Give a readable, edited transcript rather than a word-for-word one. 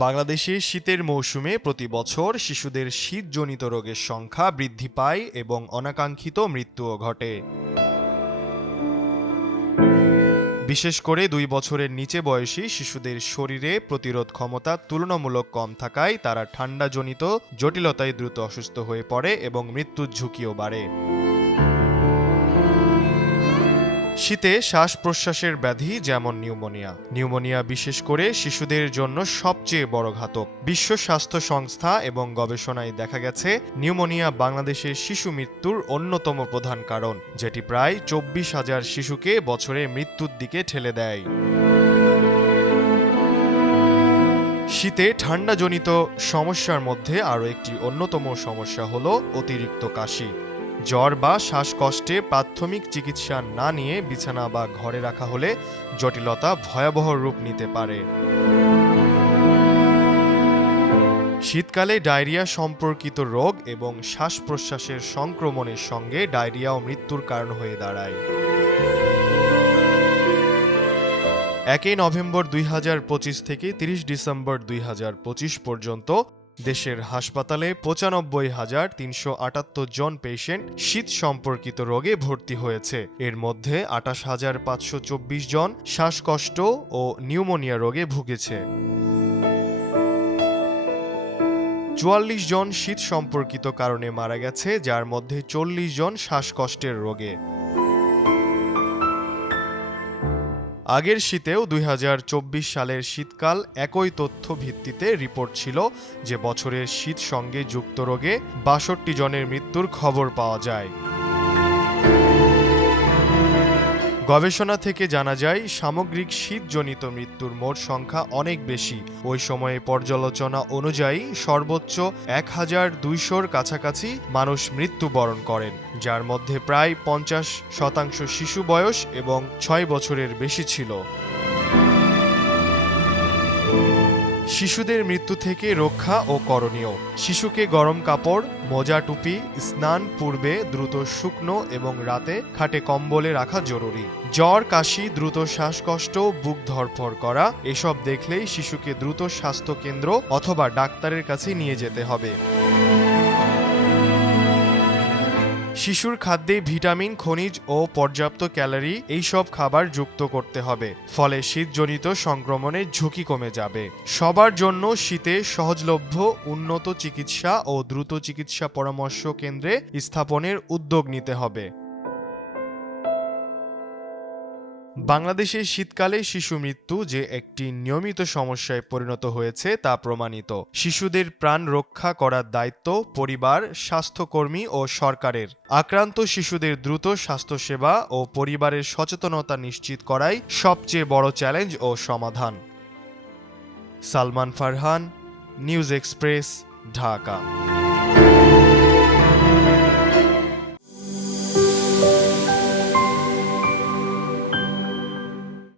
বাংলাদেশে শীতের মৌসুমে প্রতি বছর শিশুদের শীতজনিত রোগের সংখ্যা বৃদ্ধি পায় এবং অনাকাঙ্ক্ষিত মৃত্যুও ঘটে। বিশেষ করে ২ বছরের নিচে বয়সী শিশুদের শরীরে প্রতিরোধ ক্ষমতা তুলনামূলক কম থাকায় তারা ঠান্ডাজনিত জটিলতায় দ্রুত অসুস্থ হয়ে পড়ে এবং মৃত্যুর ঝুঁকিও বাড়ে। শীতে শ্বাস-প্রশ্বাসের ব্যাধি যেমন নিউমোনিয়া বিশেষ করে শিশুদের জন্য সবচেয়ে বড় ঘাতক। বিশ্ব স্বাস্থ্য সংস্থা এবং গবেষণায় দেখা গেছে নিউমোনিয়া বাংলাদেশের শিশু মৃত্যুর অন্যতম প্রধান কারণ, যেটি প্রায় ২৪,০০০ শিশুকে বছরে মৃত্যুর দিকে ঠেলে দেয়। শীতে ঠান্ডাজনিত সমস্যার মধ্যে আরও একটি অন্যতম সমস্যা হলো অতিরিক্ত কাশি। জ্বর বা শ্বাসকষ্টে প্রাথমিক চিকিৎসা না নিয়ে বিছানা বা ঘরে রাখা হলে জটিলতা ভয়াবহ রূপ নিতে পারে। শীতকালে ডায়রিয়া সম্পর্কিত রোগ এবং শ্বাস-প্রশ্বাসের সংক্রমণের সঙ্গে ডায়রিয়াও মৃত্যুর কারণ হয়ে দাঁড়ায়। ১ নভেম্বর ২০২৫ থেকে ৩০ ডিসেম্বর ২০২৫ পর্যন্ত দেশের হাসপাতালে ৯৫,৩৭৮ জন পেশেন্ট শীত সম্পর্কিত রোগে ভর্তি হয়েছে। এর মধ্যে ২৮,৫২৪ জন শ্বাসকষ্ট ও নিউমোনিয়া রোগে ভুগেছে। ৪৪ জন শীত সম্পর্কিত কারণে মারা গেছে, যার মধ্যে ৪০ জন শ্বাসকষ্টের রোগে। আগের শীতেও ২০২৪ সালের শীতকাল একই তথ্য ভিত্তিতে রিপোর্ট ছিল যে বছরের শীত সঙ্গে যুক্ত রোগে ৬২ জনের মৃত্যুর খবর পাওয়া যায়। গবেষণা থেকে জানা যায় সামগ্রিক শীতজনিত মৃত্যুর মোট সংখ্যা অনেক বেশি। ওই সময়ে পর্যালোচনা অনুযায়ী সর্বোচ্চ ১,২০০-র কাছাকাছি মানুষ মৃত্যুবরণ করেন, যার মধ্যে প্রায় ৫০% শিশু বয়স এবং ৬ বছরের বেশি ছিল। শিশুদের মৃত্যু থেকে রক্ষা ও করণীয়। শিশুকে গরম কাপড়, মোজা, টুপি, স্নান পূর্বে দ্রুত শুকনো এবং রাতে খাটে কম্বলে রাখা জরুরি। জ্বর, কাশি, দ্রুত শ্বাসকষ্ট, বুক ধড়ফড় করা এসব দেখলেই শিশুকে দ্রুত স্বাস্থ্য কেন্দ্র অথবা ডাক্তারের কাছে নিয়ে যেতে হবে। শিশুর খাদ্যে ভিটামিন, খনিজ ও পর্যাপ্ত ক্যালোরি এইসব খাবার যুক্ত করতে হবে, ফলে শীতজনিত সংক্রমণের ঝুঁকি কমে যাবে। সবার জন্য শীতে সহজলভ্য উন্নত চিকিৎসা ও দ্রুত চিকিৎসা পরামর্শ কেন্দ্রে স্থাপনের উদ্যোগ নিতে হবে। বাংলাদেশে শীতকালে শিশু মৃত্যু যে একটি নিয়মিত সমস্যায় পরিণত হয়েছে তা প্রমাণিত। শিশুদের প্রাণ রক্ষা করার দায়িত্ব পরিবার, স্বাস্থ্যকর্মী ও সরকারের। আক্রান্ত শিশুদের দ্রুত স্বাস্থ্যসেবা ও পরিবারের সচেতনতা নিশ্চিত করাই সবচেয়ে বড় চ্যালেঞ্জ ও সমাধান। Salman Farhan, news express, Dhaka.